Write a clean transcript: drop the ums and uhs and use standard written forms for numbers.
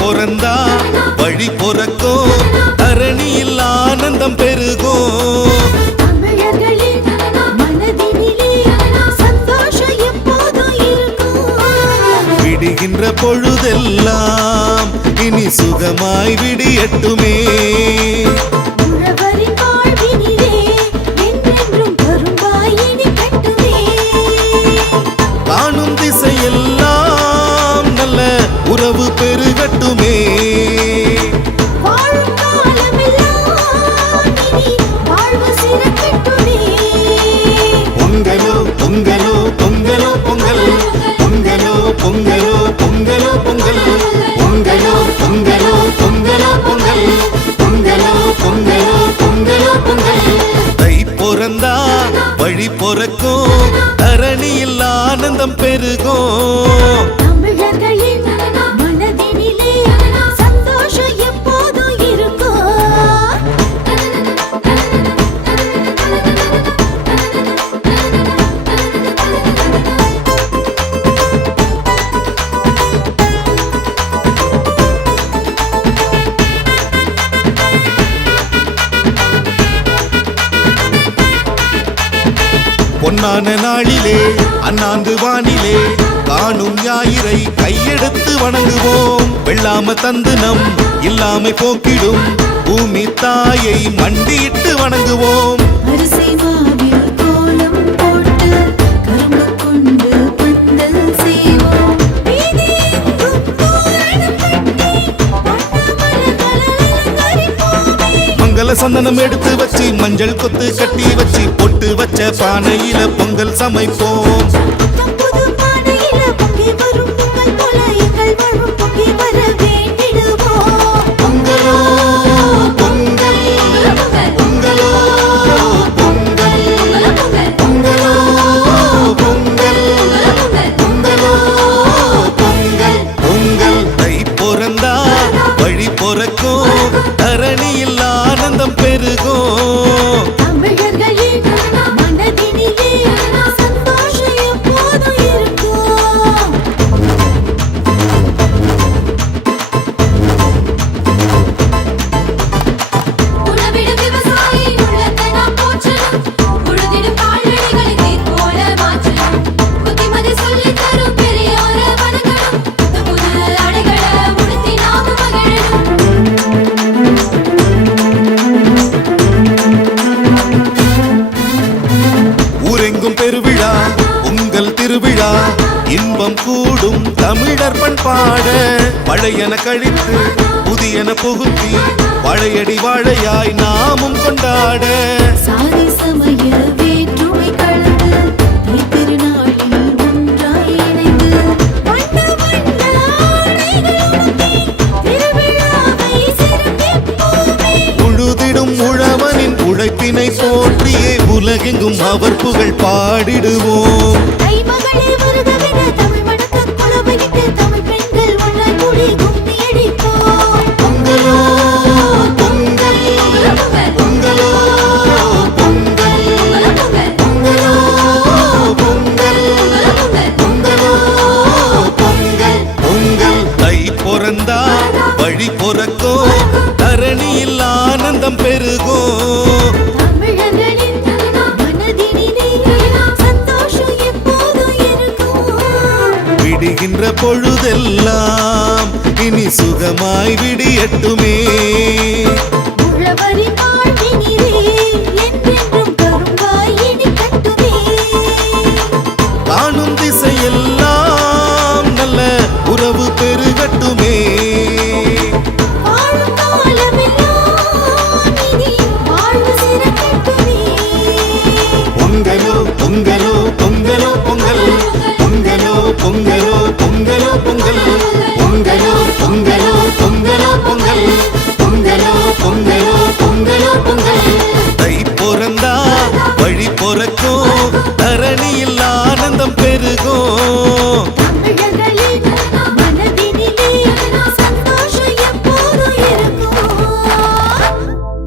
பிறந்தா வழி பொறக்கும், தரணியில் ஆனந்தம் பெருகும். விடுகின்ற பொழுதெல்லாம் இனி சுகமாய் விடியட்டுமே. காணும் திசையெல்லாம் நல்ல உறவு பெருகட்டுமே. பொங்கலோ பொங்கலோ பொங்கலோ பொங்கல், பொங்கலோ பொங்கலோ பொங்கலோ பொங்கல், பொங்கலோ பொங்கலோ பொங்கலோ பொங்கல், பொங்கலோ பொங்கலோ பொங்கலோ பொங்கல். தை பிறந்தா வழி பொறக்கும், தரணியில் ஆனந்தம் பெருகும். பொன்னான நாளிலே அண்ணாந்து வானிலே காணும் ஞாயிறை கையெடுத்து வணங்குவோம். வெள்ளாம தந்து நம் இல்லாமை போக்கிடும் பூமி தாயை மண்டியிட்டு வணங்குவோம். மங்கள சந்தனம் எடுத்து வச்சு மஞ்சள் கொத்து கட்டி வச்சு பொட்டு வச்ச பானையில பொங்கல் சமைப்போம். பொங்கலோ பொங்கல், பொங்கலோ பொங்கல், பொங்கலோ பொங்கல், பொங்கலோ பொங்கல். பொங்கல் தை பிறந்தா வழி பொறக்கும், தரணியில் ஆனந்தம் பெருகும். பெருவிழா உங்கள் திருவிழா இன்பம் கூடும் தமிழர் பண்பாட. பழையன கழித்து புதியன புகுத்தி பழையடி வாழையாய் நாமும் கொண்டாட. சாதி சமய வேற்றுமை கலந்து திருநாளில் ஒன்றாய் இணைந்து உழுதிடும் உழவனின் உழைப்பினை போற்றியே உலகெங்கும் அவர் புகழ் பாடிடுவோம். பொங்கலோ பொங்கல், பொங்கலோ பொங்கல், பொங்கலோ பொங்கல், பொங்கலோ பொங்கல். பொங்கல் தை பிறந்தா வழி பொறக்கும், தரணியில் ஆனந்தம் பெருகும். விடுகின்ற பொழுதெல்லாம் இனி சுகமாய் விடியட்டுமே.